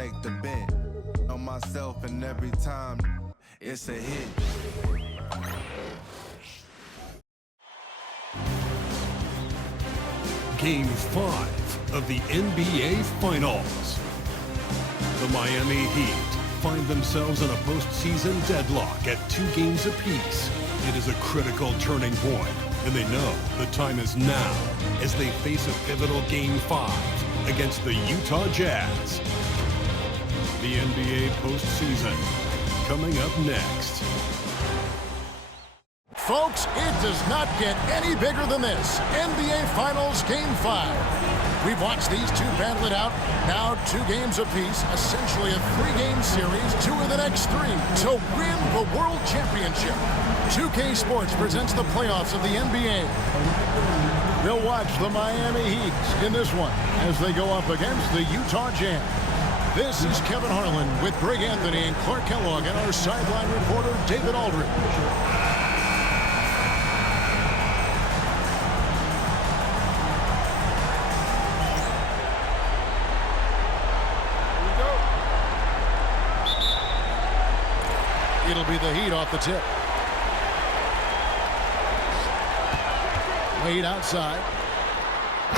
take the bent on myself, and every time it's a hit. Game 5 of the NBA Finals. The Miami Heat find themselves in a postseason deadlock at 2 games apiece. It is a critical turning point, and they know the time is now as they face a pivotal Game 5 against the Utah Jazz. The NBA postseason coming up next. Folks, it does not get any bigger than this. NBA Finals Game 5. We've watched these two battle it out. Now 2 games apiece, essentially a 3-game series, 2 of the next 3 to win the World Championship. 2K Sports presents the playoffs of the NBA. We'll watch the Miami Heat in this one as they go up against the Utah Jazz. This is Kevin Harlan with Greg Anthony and Clark Kellogg and our sideline reporter David Aldridge. It'll be the Heat off the tip. Wade outside.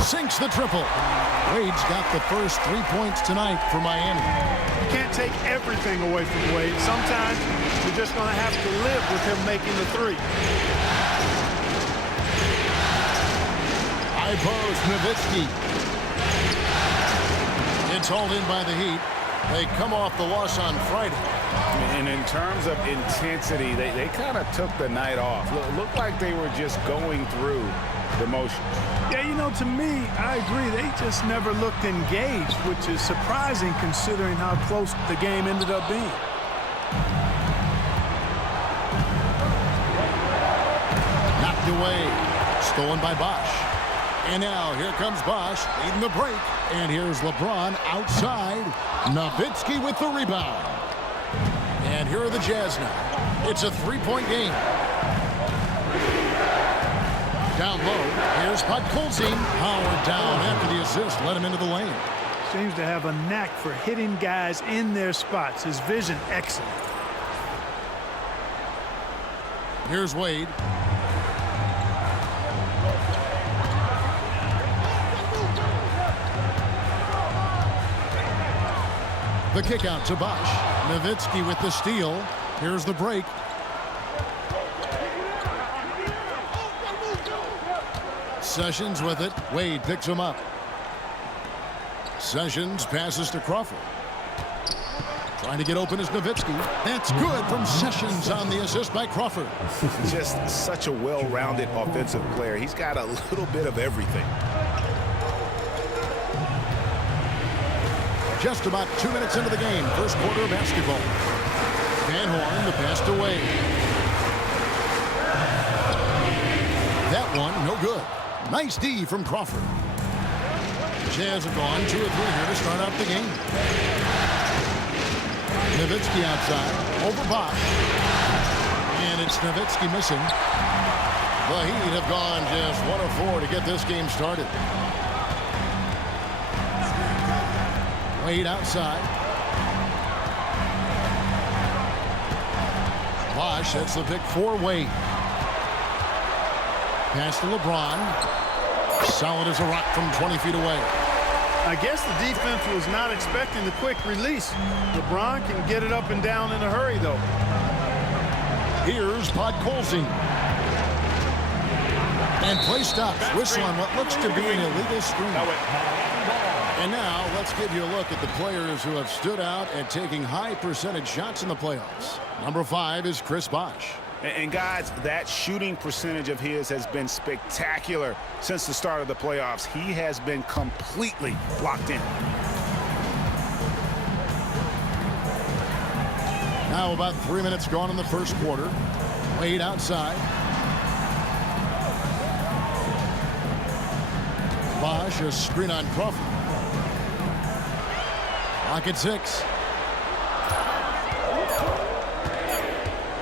Sinks the triple. Wade's got the first 3 points tonight for Miami. You can't take everything away from Wade. Sometimes you're just going to have to live with him making the 3. High post, Nowitzki. It's hauled in by the Heat. They come off the loss on Friday. And in terms of intensity, they kind of took the night off. Looked like they were just going through the motions. Yeah, you know, to me, I agree. They just never looked engaged, which is surprising considering how close the game ended up being. Knocked away. Stolen by Bosh. And now here comes Bosh leading the break. And here's LeBron outside. Nowitzki with the rebound. And here are the Jazz now. It's a 3-point game. Down low, here's Podkolzin. Howard down after the assist. Let him into the lane. Seems to have a knack for hitting guys in their spots. His vision excellent. Here's Wade. The kick out to Bosh. Nowitzki with the steal. Here's the break. Sessions with it. Wade picks him up. Sessions passes to Crawford. Trying to get open is Nowitzki. That's good from Sessions on the assist by Crawford. Just such a well-rounded offensive player. He's got a little bit of everything. Just about 2 minutes into the game. First quarter of basketball. Van Horn, the pass to Wade. That one, no good. Nice D from Crawford. Jazz have gone 2 or 3 here to start out the game. Nowitzki outside. Over Bosh. And it's Nowitzki missing. The Heat have gone just 1 of 4 to get this game started. Wade outside. Bosh, that's the pick for Wade. Pass to LeBron. Solid as a rock from 20 feet away. I guess the defense was not expecting the quick release. LeBron can get it up and down in a hurry, though. Here's Podkolzin. And play stops. Whistle on what looks to be an illegal screen. And now let's give you a look at the players who have stood out and taking high percentage shots in the playoffs. Number 5 is Chris Bosh. And guys, that shooting percentage of his has been spectacular since the start of the playoffs. He has been completely locked in. Now about 3 minutes gone in the first quarter. Wade outside. Bosh, a screen on Crawford. Lock at 6.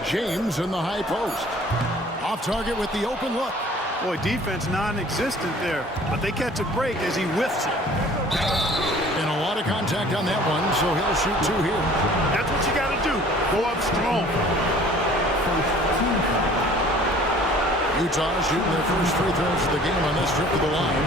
James in the high post. Off target with the open look. Boy, defense non-existent there, but they catch a break as he whiffs it. And a lot of contact on that one, so he'll shoot two here. That's what you got to do. Go up strong. Utah shooting their first free throws of the game on this trip to the line.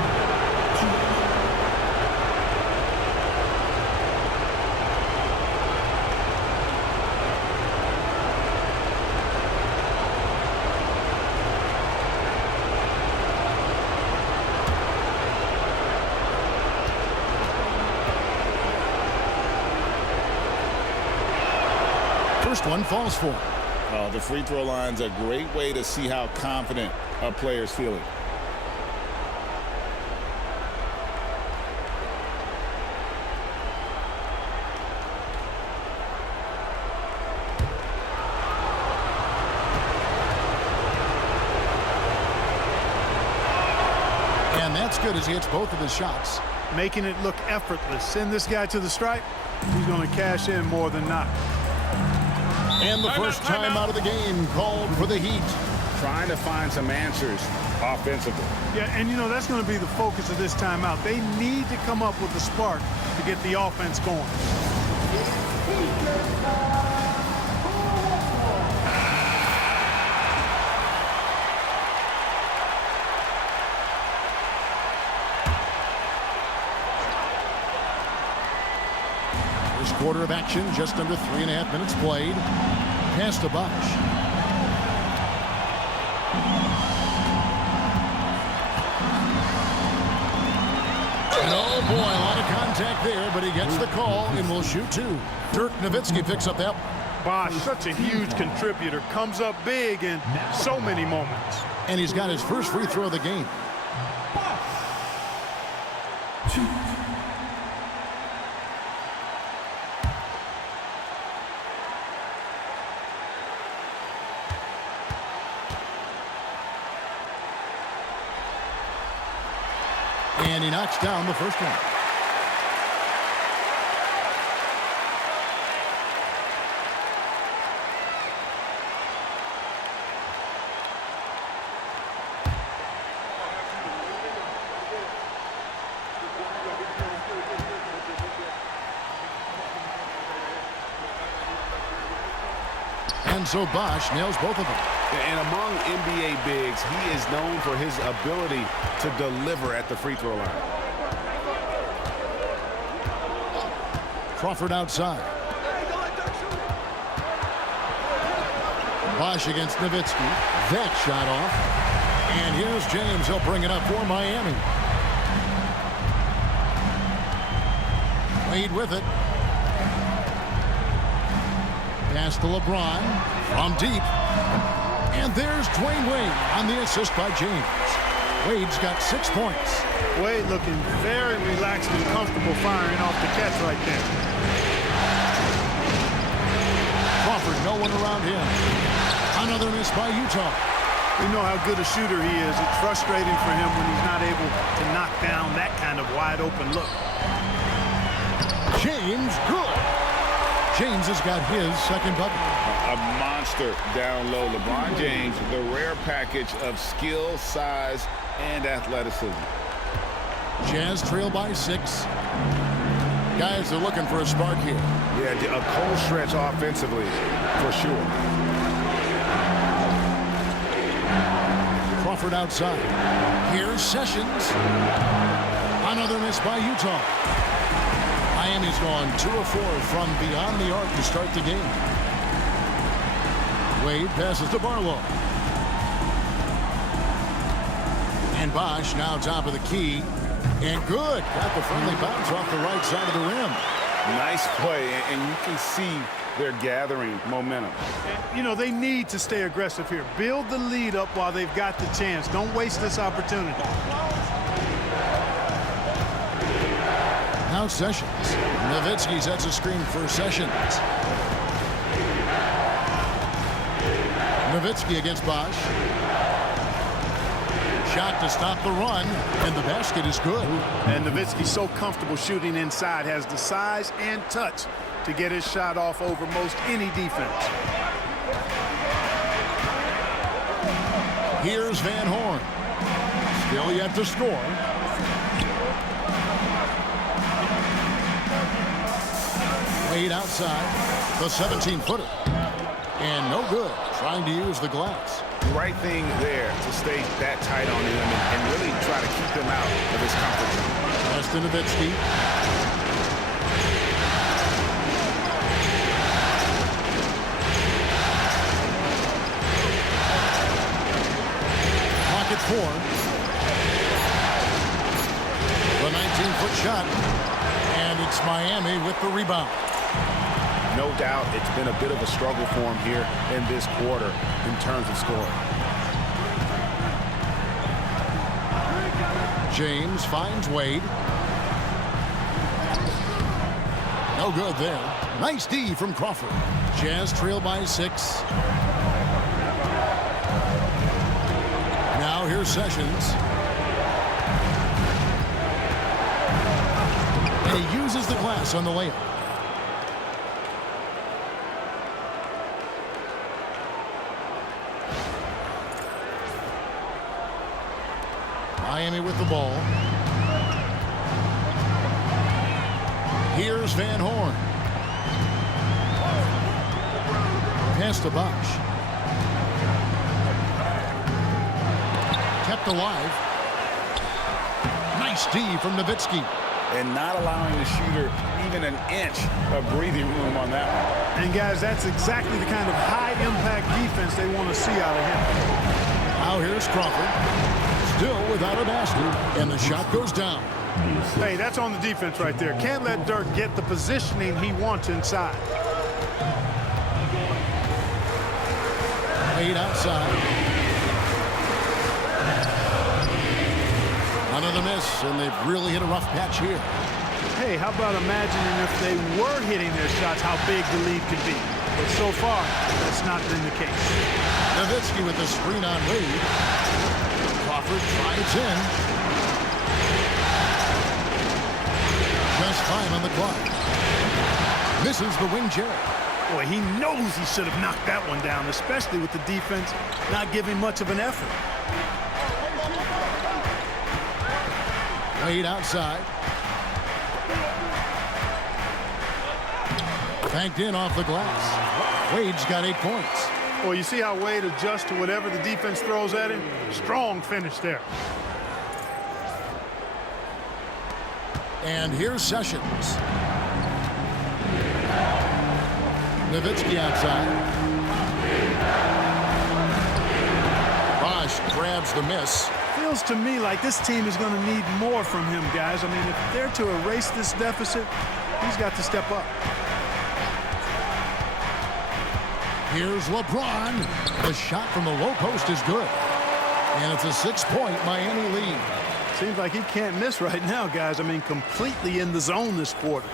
First one falls for him. The free throw line's a great way to see how confident a player's feeling. And that's good as he hits both of his shots. Making it look effortless. Send this guy to the stripe. He's going to cash in more than not. And the first time out of the game called for the Heat. Trying to find some answers offensively. Yeah, and you know, that's going to be the focus of this timeout. They need to come up with a spark to get the offense going. First quarter of action, just under 3.5 minutes played. Pass to Bosh. And oh boy, a lot of contact there, but he gets the call and will shoot two. Dirk Nowitzki picks up that one. Bosh, such a huge contributor, comes up big in so many moments. And he's got his first free throw of the game. And he knocks down the first one. And so Bosh nails both of them. And among NBA bigs, he is known for his ability to deliver at the free throw line. Crawford outside. Bosh against Nowitzki. That shot off. And here's James. He'll bring it up for Miami. Wade with it. Pass to LeBron from deep. And there's Dwayne Wade on the assist by James. Wade's got 6 points. Wade looking very relaxed and comfortable firing off the catch right there. Crawford, no one around him. Another miss by Utah. We know how good a shooter he is. It's frustrating for him when he's not able to knock down that kind of wide open look. James, good. James has got his second bucket. A monster down low. LeBron James, the rare package of skill, size, and athleticism. Jazz trail by 6. Guys are looking for a spark here. Yeah, a cold stretch offensively, for sure. Crawford outside. Here's Sessions. Another miss by Utah. Miami's gone 2 of 4 from beyond the arc to start the game. Wade passes to Barlow. And Bosh now top of the key. And good. Got the friendly bounce off the right side of the rim. Nice play, and you can see they're gathering momentum. And, you know, they need to stay aggressive here. Build the lead up while they've got the chance. Don't waste this opportunity. Now Sessions. Nowitzki sets a screen for Sessions. Nowitzki against Bosh. Shot to stop the run, and the basket is good. And Nowitzki's so comfortable shooting inside, has the size and touch to get his shot off over most any defense. Here's Van Horn. Still yet to score. Wade outside. The 17-footer. And no good. Trying to use the glass. Right thing there to stay that tight on him and really try to keep him out of his comfort zone. Pass to Nowitzki. Pocket 4. The 19-foot shot. And it's Miami with the rebound. No doubt it's been a bit of a struggle for him here in this quarter in terms of scoring. James finds Wade. No good there. Nice D from Crawford. Jazz trail by 6. Now here's Sessions. And he uses the glass on the layup. Miami with the ball. Here's Van Horn. Pass to Bosch. Kept alive. Nice D from Nowitzki. And not allowing the shooter even an inch of breathing room on that one. And guys, that's exactly the kind of high-impact defense they want to see out of him. Now here's Crawford. Still without a basket, and the shot goes down. Hey, that's on the defense right there. Can't let Dirk get the positioning he wants inside. Wade outside. Another miss, and they've really hit a rough patch here. Hey, how about imagining if they were hitting their shots, how big the lead could be. But so far, that's not been the case. Nowitzki with the screen on Wade. Crawford drives in. Just time on the clock. Misses the wing Jerry. Boy, he knows he should have knocked that one down, especially with the defense not giving much of an effort. Wade outside. Banked in off the glass. Wade's got 8 points. Well, you see how Wade adjusts to whatever the defense throws at him? Strong finish there. And here's Sessions. Nowitzki outside. Bosch grabs the miss. Feels to me like this team is going to need more from him, guys. I mean, if they're to erase this deficit, he's got to step up. Here's LeBron. The shot from the low post is good. And it's a 6-point Miami lead. Seems like he can't miss right now, guys. I mean, completely in the zone this quarter.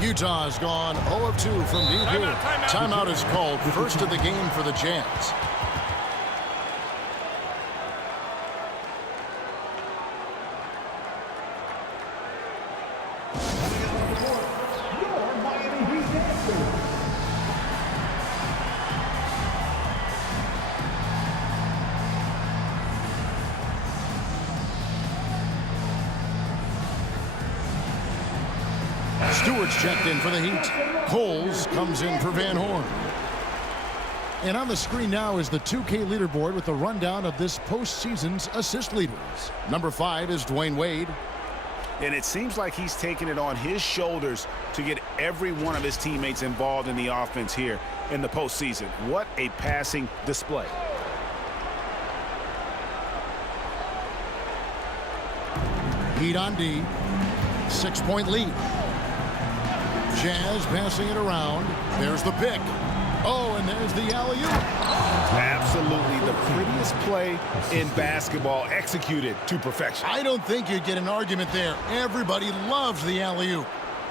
Utah's gone 0 of 2 from deep here. Timeout is called. First of the game for the Jazz. Stewart's checked in for the Heat. Coles comes in for Van Horn. And on the screen now is the 2K leaderboard with the rundown of this postseason's assist leaders. Number 5 is Dwayne Wade. And it seems like he's taking it on his shoulders to get every one of his teammates involved in the offense here in the postseason. What a passing display. Heat on D. 6-point lead. Jazz passing it around. There's the pick. Oh, and there's the alley-oop. Absolutely the prettiest play in basketball, executed to perfection. I don't think you'd get an argument there. Everybody loves the alley-oop.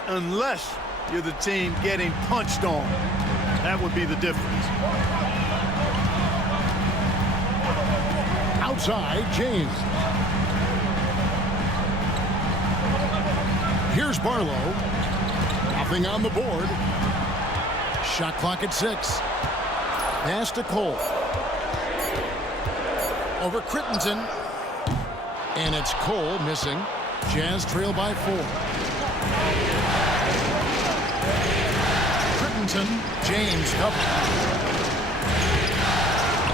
Unless you're the team getting punched on. That would be the difference. Outside, James. Here's Barlow. Nothing on the board. Shot clock at 6. Pass to Cole. Over Crittenton. And it's Cole missing. Jazz trail by 4. James cover.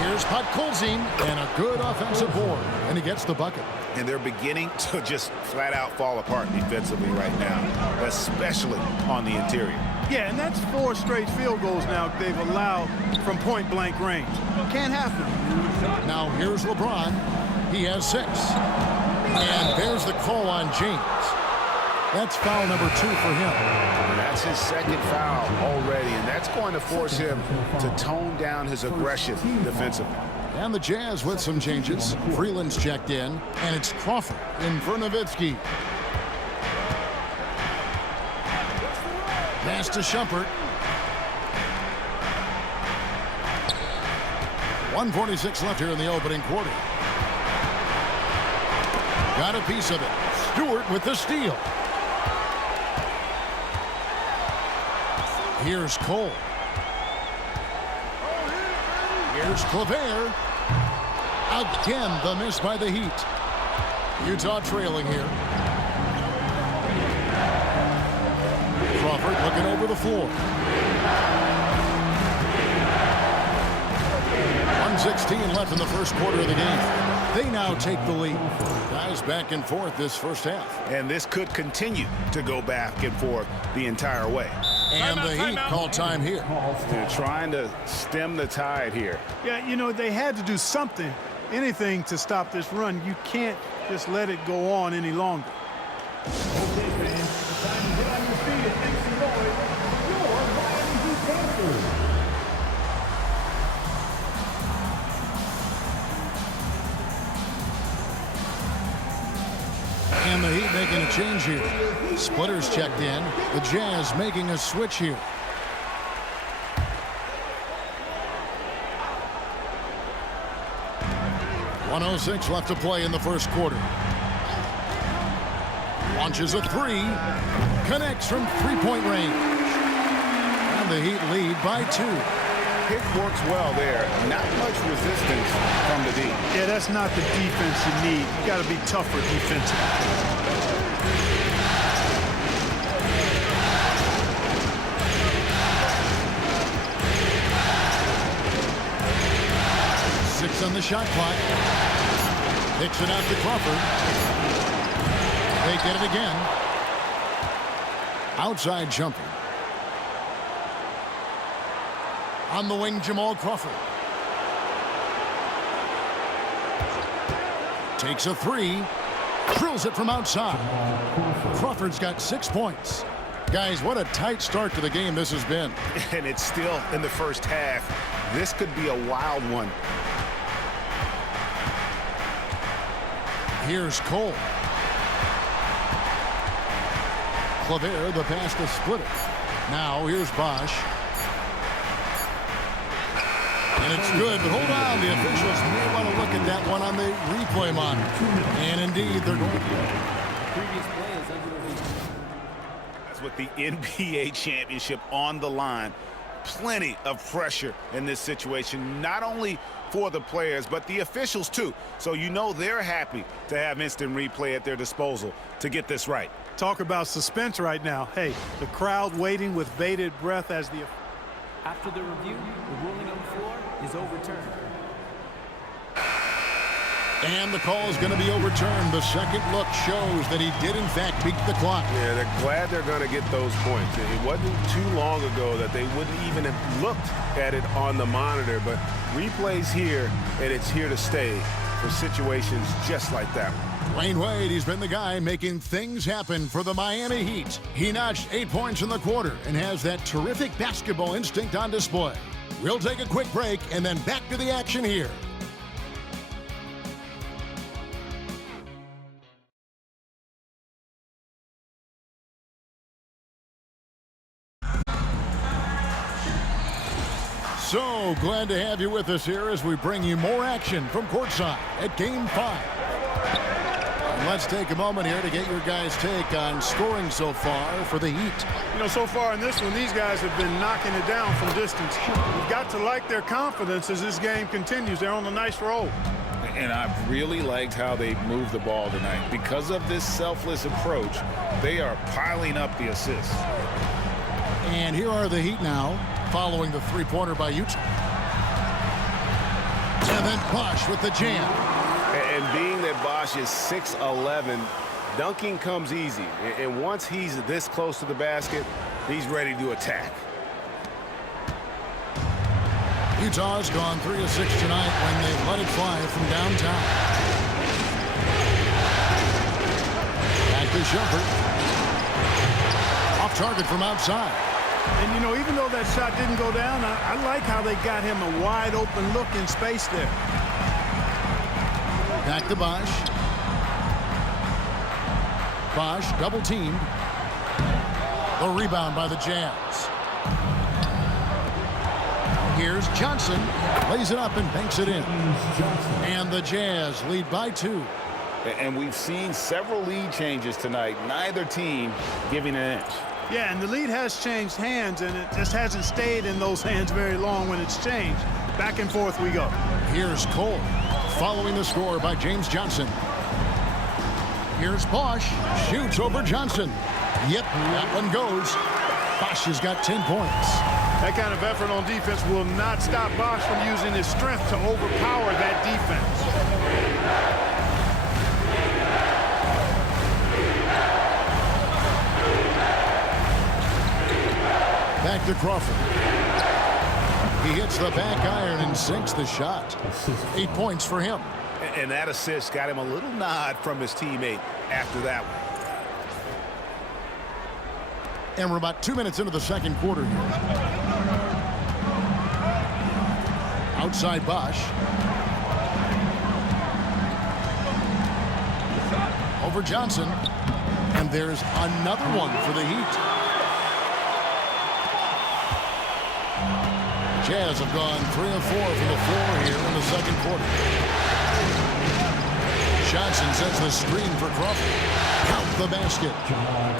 Here's Podkolzin, and a good offensive board, and he gets the bucket. And they're beginning to just flat out fall apart defensively right now, especially on the interior. Yeah, and that's 4 straight field goals now they've allowed from point-blank range. Can't happen. Now here's LeBron. He has 6. And there's the call on James. That's foul number 2 for him. That's his second foul already, and that's going to force him to tone down his aggression defensively. And the Jazz with some changes. Freeland's checked in, and it's Crawford in for Nowitzki. Pass to Shumpert. 1:46 left here in the opening quarter. Got a piece of it. Stewart with the steal. Here's Cole. Here's Kleber. Again, the miss by the Heat. Utah trailing here. Crawford looking over the floor. 1:16 left in the first quarter of the game. They now take the lead. Guys back and forth this first half. And this could continue to go back and forth the entire way. And the Heat call time here. They're trying to stem the tide here. Yeah, you know, they had to do something, anything to stop this run. You can't just let it go on any longer. Okay, fans, time to get on your feet and make some noise. Your Miami Heat Panthers. And the Heat making a change here. Splitters checked in. The Jazz making a switch here. .106 left to play in the first quarter. Launches a 3. Connects from three-point range. And the Heat lead by 2. Pick works well there. Not much resistance from the D. Yeah, that's not the defense you need. You got to be tougher defensively. On the shot clock. Picks it out to Crawford. They get it again. Outside jumper. On the wing, Jamal Crawford. Takes a 3. Drills it from outside. Crawford's got 6 points. Guys, what a tight start to the game this has been. And it's still in the first half. This could be a wild one. Here's Cole. Kleber, the pass to Splitter. Now here's Bosch. And it's good, but hold on. The officials may want to look at that one on the replay monitor. And indeed, they're going to. That's with the NBA championship on the line. Plenty of pressure in this situation, not only for the players, but the officials too. So you know they're happy to have instant replay at their disposal to get this right. Talk about suspense right now. Hey, the crowd waiting with bated breath as the... After the review, the ruling on the floor is overturned. And the call is going to be overturned. The second look shows that he did, in fact, beat the clock. Yeah, they're glad they're going to get those points. It wasn't too long ago that they wouldn't even have looked at it on the monitor, but replays here, and it's here to stay for situations just like that one. Dwayne Wade, he's been the guy making things happen for the Miami Heat. He notched 8 points in the quarter and has that terrific basketball instinct on display. We'll take a quick break and then back to the action here. So glad to have you with us here as we bring you more action from courtside at Game 5. And let's take a moment here to get your guys' take on scoring so far for the Heat. You know, so far in this one, these guys have been knocking it down from distance. You've got to like their confidence as this game continues. They're on a nice roll. And I've really liked how they've moved the ball tonight. Because of this selfless approach, they are piling up the assists. And here are the Heat now, following the three-pointer by Utah. And then Bosh with the jam. And being that Bosh is 6'11", dunking comes easy. And once he's this close to the basket, he's ready to attack. Utah's gone 3 of 6 tonight when they let it fly from downtown. Back to Shumpert. Off target from outside. And, you know, even though that shot didn't go down, I like how they got him a wide open look in space there. Back to Bosh. Bosh double teamed. The rebound by the Jazz. Here's Johnson. Lays it up and banks it in. And the Jazz lead by 2. And we've seen several lead changes tonight. Neither team giving an inch. Yeah, and the lead has changed hands, and it just hasn't stayed in those hands very long when it's changed. Back and forth we go. Here's Cole, following the score by James Johnson. Here's Bosh, shoots over Johnson. Yep, that one goes. Bosh has got 10 points. That kind of effort on defense will not stop Bosh from using his strength to overpower that defense. Back to Crawford. He hits the back iron and sinks the shot. 8 points for him. And that assist got him a little nod from his teammate after that one. And we're about 2 minutes into the second quarter here. Outside Bosh. Over Johnson. And there's another one for the Heat. Jazz have gone 3 of 4 from the floor here in the second quarter. Johnson sets the screen for Crawford. Count the basket.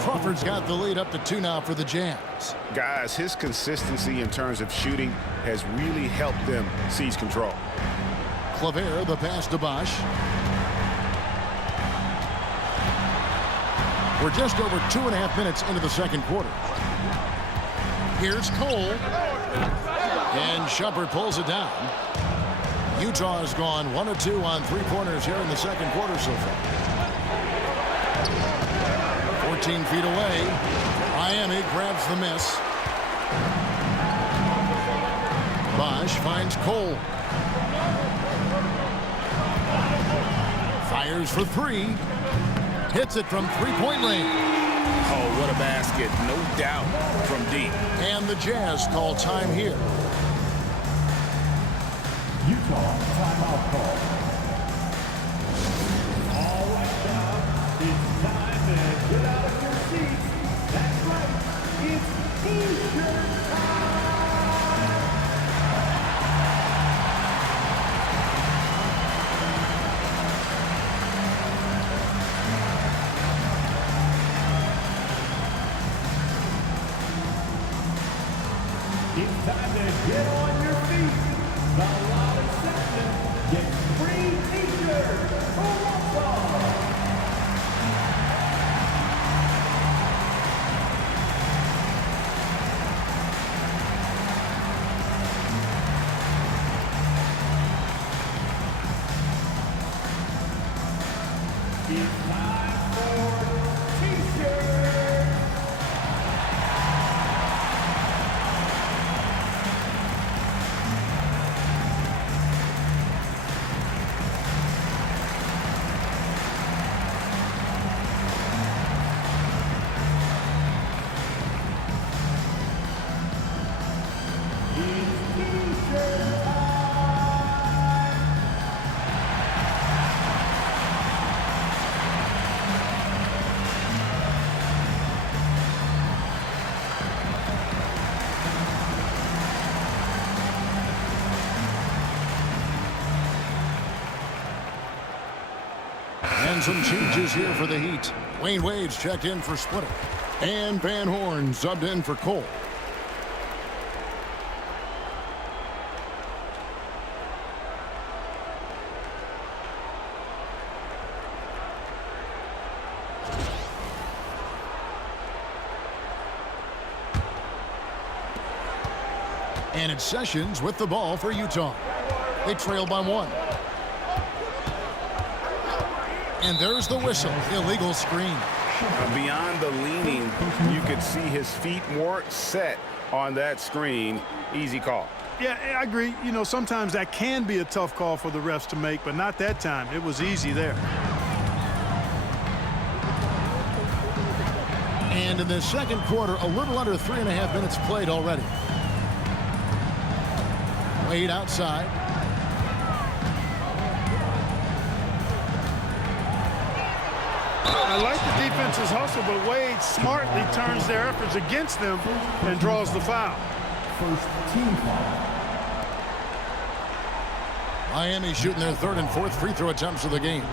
Crawford's got the lead up to 2 now for the Jazz. Guys, his consistency in terms of shooting has really helped them seize control. Claver, the pass to Bosh. We're just over 2.5 minutes into the second quarter. Here's Cole. And Shumpert pulls it down. Utah has gone 1 of 2 on 3-pointers here in the second quarter so far. 14 feet away. Miami grabs the miss. Bosh finds Cole. Fires for 3. Hits it from 3-point range. Oh, what a basket. No doubt from deep. And the Jazz call time here. Utah timeout call. All right, now it's time to get out of your seats. That's right, it's T-shirt It's time to get on your feet. The loudest section gets free T-shirts. It's time for T-shirts. And some changes here for the Heat. Wayne Wade's checked in for Splitter. And Van Horn subbed in for Cole. And it's Sessions with the ball for Utah. They trail by 1. And there's the whistle. Illegal screen. Beyond the leaning, you could see his feet more set on that screen. Easy call. Yeah, I agree. You know, sometimes that can be a tough call for the refs to make, but not that time. It was easy there. And in the second quarter, a little under 3.5 minutes played already. Wade outside. I like the defense's hustle, but Wade smartly turns their efforts against them and draws the foul. First team foul. Miami shooting their 3rd and 4th free throw attempts of the game.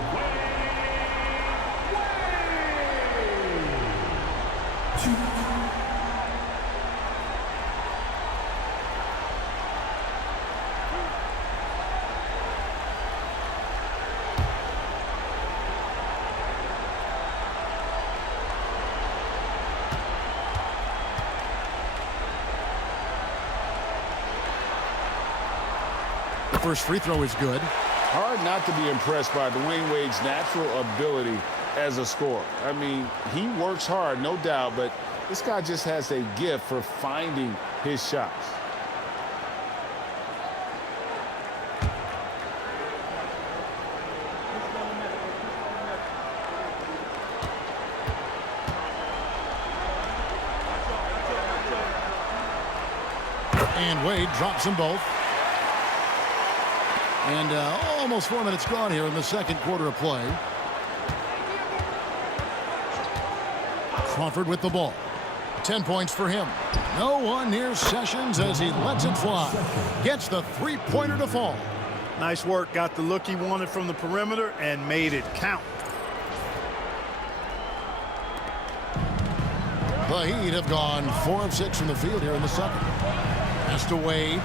First free throw is good. Hard not to be impressed by Dwayne Wade's natural ability as a scorer. I mean, he works hard, no doubt, but this guy just has a gift for finding his shots. And Wade drops them both. And almost 4 minutes gone here in the second quarter of play. Crawford with the ball. 10 points for him. No one near Sessions as he lets it fly. Gets the three-pointer to fall. Nice work. Got the look he wanted from the perimeter and made it count. The Heat have gone 4 of 6 from the field here in the second. Pass to Wade.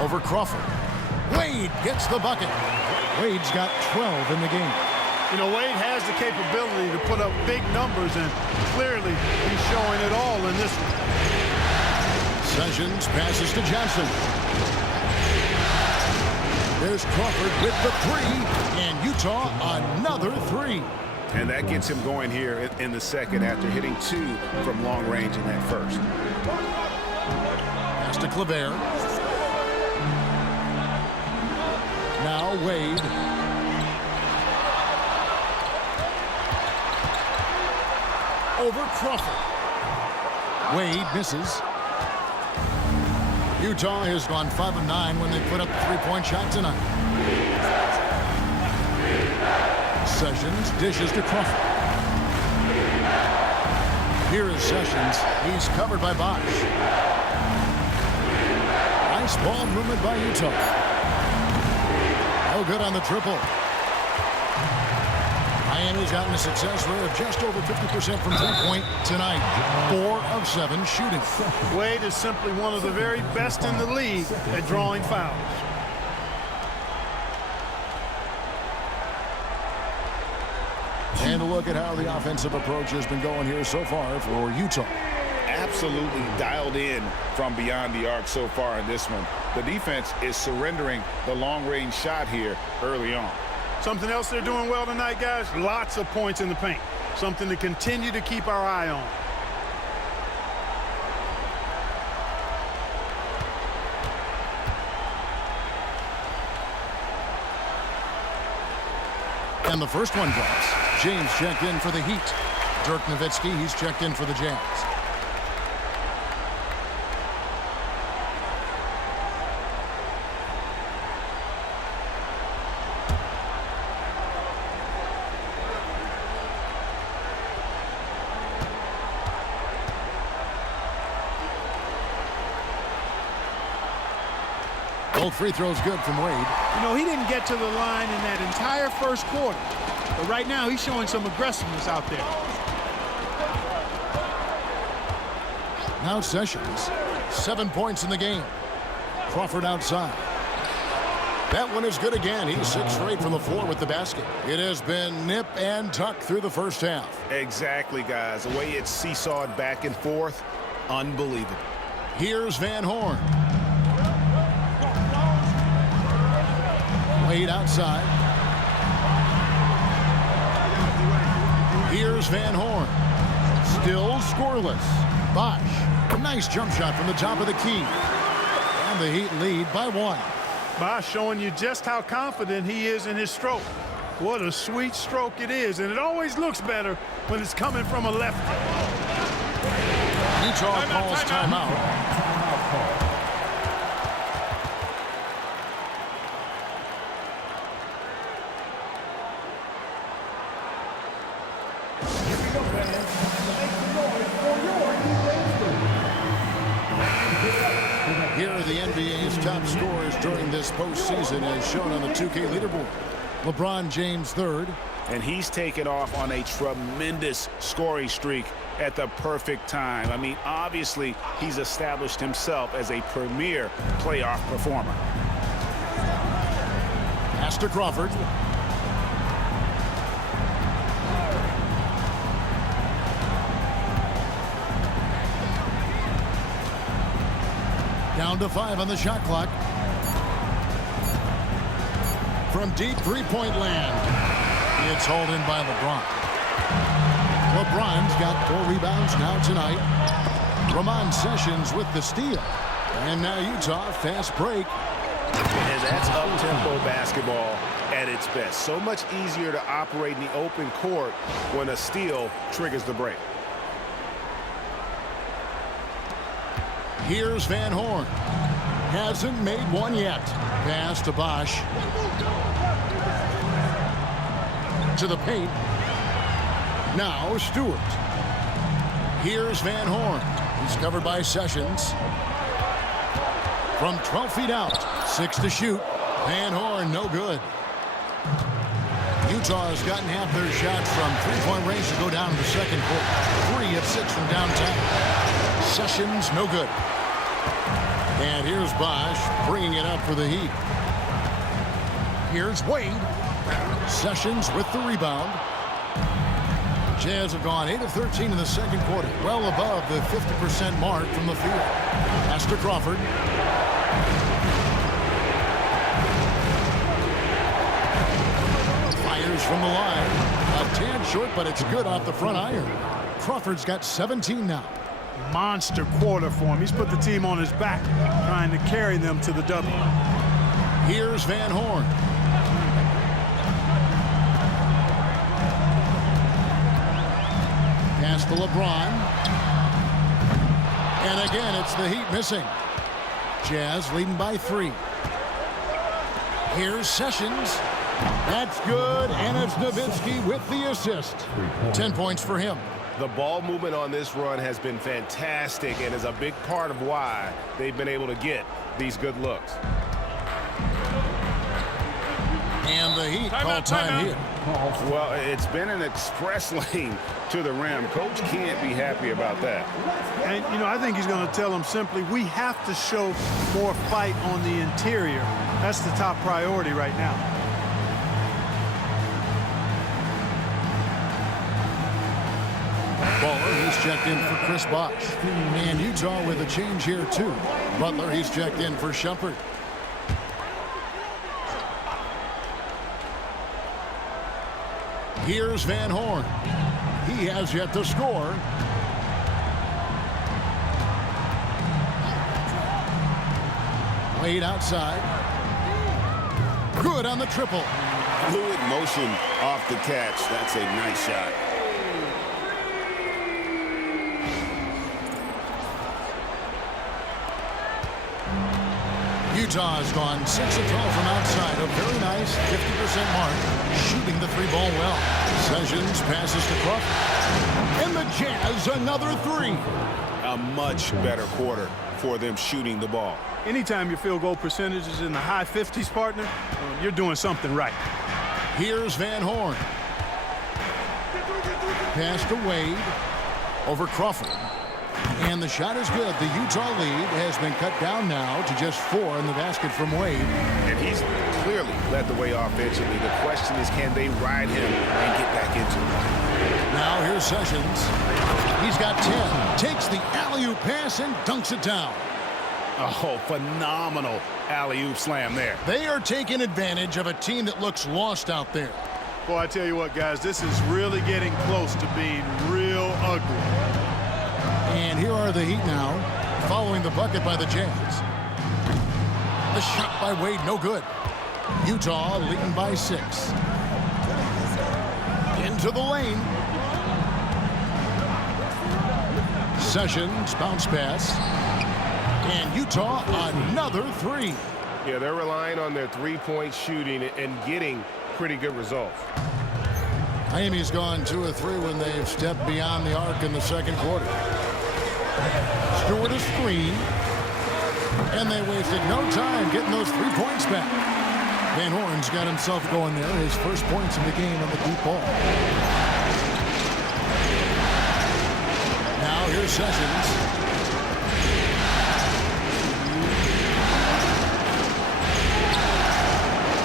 Over Crawford. Wade gets the bucket. Wade's got 12 in the game. You know, Wade has the capability to put up big numbers, and clearly he's showing it all in this one. Sessions passes to Johnson. There's Crawford with the 3, and Utah another 3. And that gets him going here in the second after hitting 2 from long range in that first. Pass to Kleber. Now Wade. Over Crawford. Wade misses. Utah has gone 5 of 9 when they put up the three-point shot tonight. Sessions dishes to Crawford. Here is Sessions. He's covered by Bosch. Nice ball movement by Utah. No good on the triple. Miami's gotten a success rate of just over 50% from three-point tonight. 4 of 7 shooting. Wade is simply one of the very best in the league at drawing fouls. And a look at how the offensive approach has been going here so far for Utah. Absolutely dialed in from beyond the arc so far in this one. The defense is surrendering the long-range shot here early on. Something else they're doing well tonight, guys, lots of points in the paint. Something to continue to keep our eye on. And the first one drops. James checked in for the Heat. Dirk Nowitzki, he's checked in for the Jazz. Both free throws good from Wade. You know, he didn't get to the line in that entire first quarter. But right now, he's showing some aggressiveness out there. Now Sessions. 7 points in the game. Crawford outside. That one is good again. He's 6 straight from the floor with the basket. It has been nip and tuck through the first half. Exactly, guys. The way it's seesawed back and forth, unbelievable. Here's Van Horn. Wade outside. Here's Van Horn. Still scoreless. Bosch. A nice jump shot from the top of the key. And the Heat lead by 1. Bosch showing you just how confident he is in his stroke. What a sweet stroke it is, and it always looks better when it's coming from a lefty. Utah calls timeout. Here are the NBA's top scorers during this postseason as shown on the 2K leaderboard. LeBron James third. And he's taken off on a tremendous scoring streak at the perfect time. I mean, obviously, he's established himself as a premier playoff performer. Pass to Crawford. Down to 5 on the shot clock. From deep three-point land. It's hauled in by LeBron. LeBron's got 4 rebounds now tonight. Ramon Sessions with the steal. And now Utah, fast break. And that's up-tempo basketball at its best. So much easier to operate in the open court when a steal triggers the break. Here's Van Horn. Hasn't made one yet. Pass to Bosch. To the paint. Now Stewart. Here's Van Horn. He's covered by Sessions. From 12 feet out. 6 to shoot. Van Horn, no good. Utah has gotten half their shots from three-point range to go down in the second quarter. 3 of 6 from downtown. Sessions, no good. And here's Bosch bringing it up for the Heat. Here's Wade. Sessions with the rebound. Jazz have gone 8 of 13 in the second quarter, well above the 50% mark from the field. Pass to Crawford. Fires from the line. A tad short, but it's good off the front iron. Crawford's got 17 now. Monster quarter for him. He's put the team on his back, trying to carry them to the W. Here's Van Horn. Pass to LeBron. And again, it's the Heat missing. Jazz leading by 3. Here's Sessions. That's good, and it's Nowitzki with the assist. 10 points for him. The ball movement on this run has been fantastic and is a big part of why they've been able to get these good looks. And the Heat call time here. Well, it's been an express lane to the rim. Coach can't be happy about that. And, you know, I think he's going to tell them simply, we have to show more fight on the interior. That's the top priority right now. Baller, he's checked in for Chris Bosch. And Utah with a change here, too. Butler, he's checked in for Shumpert. Here's Van Horn. He has yet to score. Wade outside. Good on the triple. Fluid motion off the catch. That's a nice shot. Utah has gone 6 of 12 from outside. A very nice 50% mark. Shooting the 3-ball well. Sessions passes to Crawford. And the Jazz another 3. A much better quarter for them shooting the ball. Anytime your field goal percentage is in the high 50s, partner, you're doing something right. Here's Van Horn. Pass to Wade. Over Crawford. And the shot is good. The Utah lead has been cut down now to just 4 in the basket from Wade. And he's clearly led the way offensively. The question is, can they ride him and get back into it? Now here's Sessions. He's got 10. Takes the alley-oop pass and dunks it down. Oh, phenomenal alley-oop slam there. They are taking advantage of a team that looks lost out there. Boy, I tell you what, guys, this is really getting close to being real ugly. And here are the Heat now, following the bucket by the Jazz. The shot by Wade, no good. Utah leading by 6. Into the lane. Sessions, bounce pass. And Utah, another 3. Yeah, they're relying on their three-point shooting and getting pretty good results. Miami's gone 2 of 3 when they've stepped beyond the arc in the second quarter. Stewart a screen. And they wasted no time getting those 3 points back. Van Horn's got himself going there. His first points in the game on the deep ball. Now here's Sessions.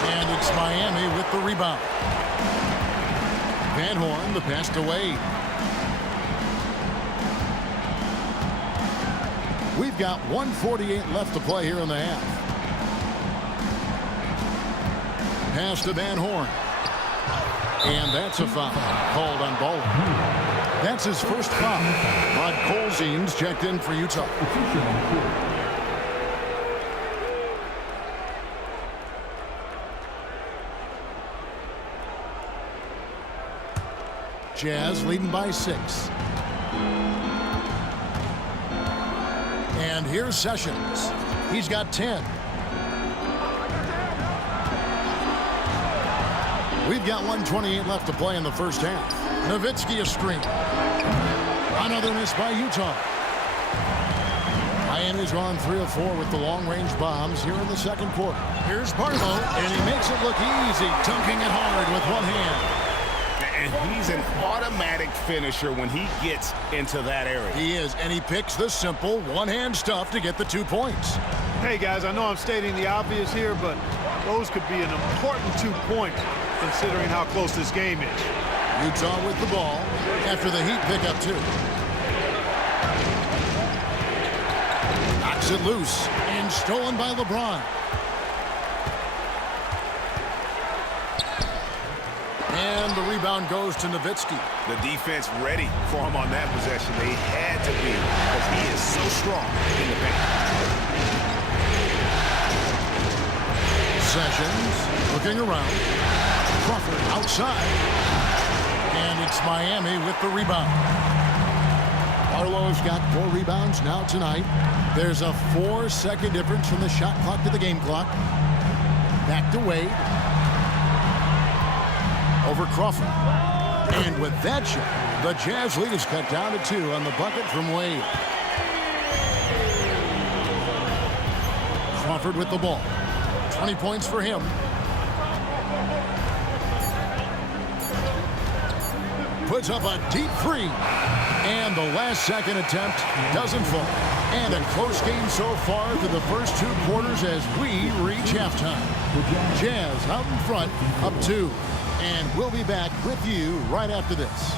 And it's Miami with the rebound. Van Horn, the pass to Wade. We've got 1:48 left to play here in the half. Pass to Van Horn. And that's a foul called on Baldwin. That's his first foul. Rod Colzeen's checked in for Utah. Jazz leading by 6. And here's Sessions. He's got 10. We've got 1:28 left to play in the first half. Nowitzki a screen. Another miss by Utah. Miami's gone 3 of 4 with the long-range bombs here in the second quarter. Here's Barlow, and he makes it look easy, dunking it hard with one hand. And he's an automatic finisher when he gets into that area. He is, and he picks the simple one-hand stuff to get the 2 points. Hey, guys, I know I'm stating the obvious here, but those could be an important 2 points considering how close this game is. Utah with the ball after the Heat pick up 2. Knocks it loose and stolen by LeBron. And the rebound goes to Nowitzki. The defense ready for him on that possession. They had to be because he is so strong in the paint. Sessions looking around. Crawford outside. And it's Miami with the rebound. Barlow's got 4 rebounds now tonight. There's a 4-second difference from the shot clock to the game clock. Back to Wade. Over Crawford. And with that shot, the Jazz lead is cut down to 2 on the bucket from Wade. Crawford with the ball. 20 points for him. Puts up a deep 3. And the last second attempt doesn't fall. And a close game so far through the first 2 quarters as we reach halftime. Jazz out in front, up 2. And we'll be back with you right after this.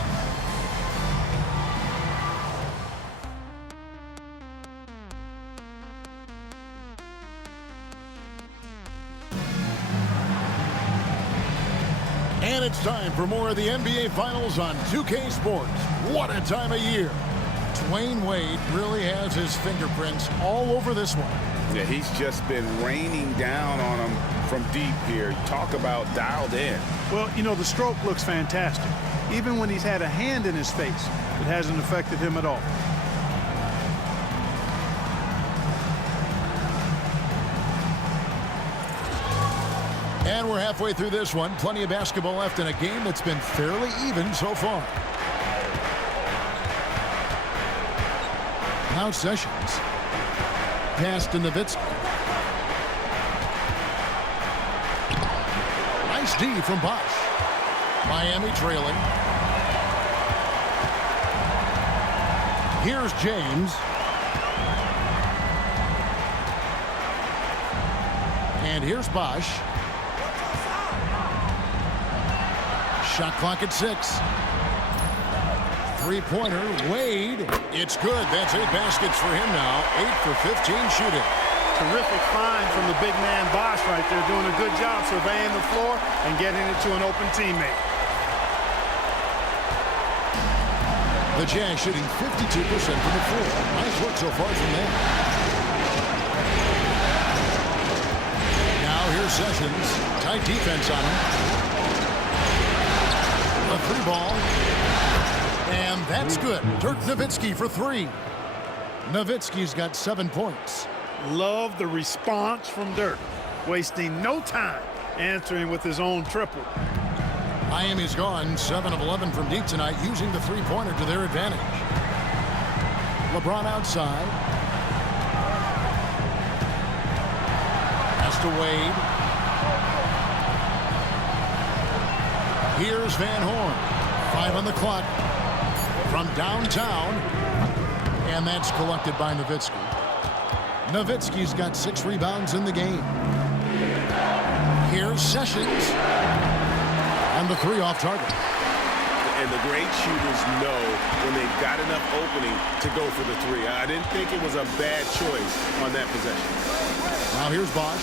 And it's time for more of the NBA Finals on 2K Sports. What a time of year. Dwayne Wade really has his fingerprints all over this one. Yeah, he's just been raining down on him from deep here. Talk about dialed in. Well, you know, the stroke looks fantastic. Even when he's had a hand in his face, it hasn't affected him at all. And we're halfway through this one. Plenty of basketball left in a game that's been fairly even so far. Now Sessions. Pass to Nowitzki. Nice D from Bosh. Miami trailing. Here's James. And here's Bosh. Shot clock at 6. three-pointer, Wade. It's good. That's 8 baskets for him now. 8 for 15 shooting. Terrific find from the big man Bosch right there, doing a good job surveying the floor and getting it to an open teammate. The Jazz shooting 52% from the floor. Nice work so far from them. Now here's Sessions. Tight defense on him. A 3-ball. And that's good. Dirk Nowitzki for 3. Nowitzki's got 7 points. Love the response from Dirk, wasting no time answering with his own triple. Miami's gone 7 of 11 from deep tonight, using the three-pointer to their advantage. LeBron outside. Pass to Wade. Here's Van Horn. 5 on the clock from downtown. And that's collected by Nowitzki. Nowitzki's got 6 rebounds in the game. Here's Sessions. And the 3 off target. And the great shooters know when they've got enough opening to go for the 3. I didn't think it was a bad choice on that possession. Now here's Bosch.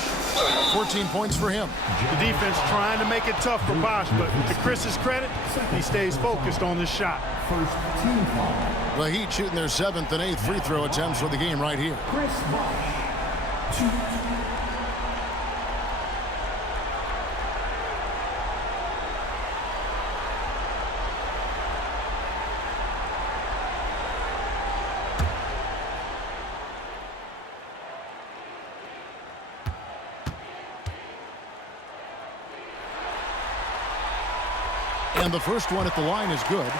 14 points for him. The defense trying to make it tough for Bosch, but to Chris's credit, he stays focused on this shot. First team foul. The Heat shooting their 7th and 8th free throw attempts for the game right here. Chris Bosch. 2. And the first one at the line is good.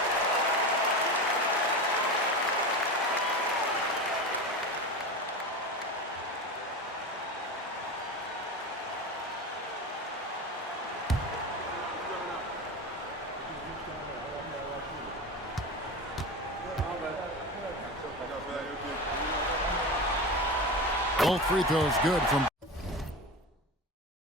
Both free throws good from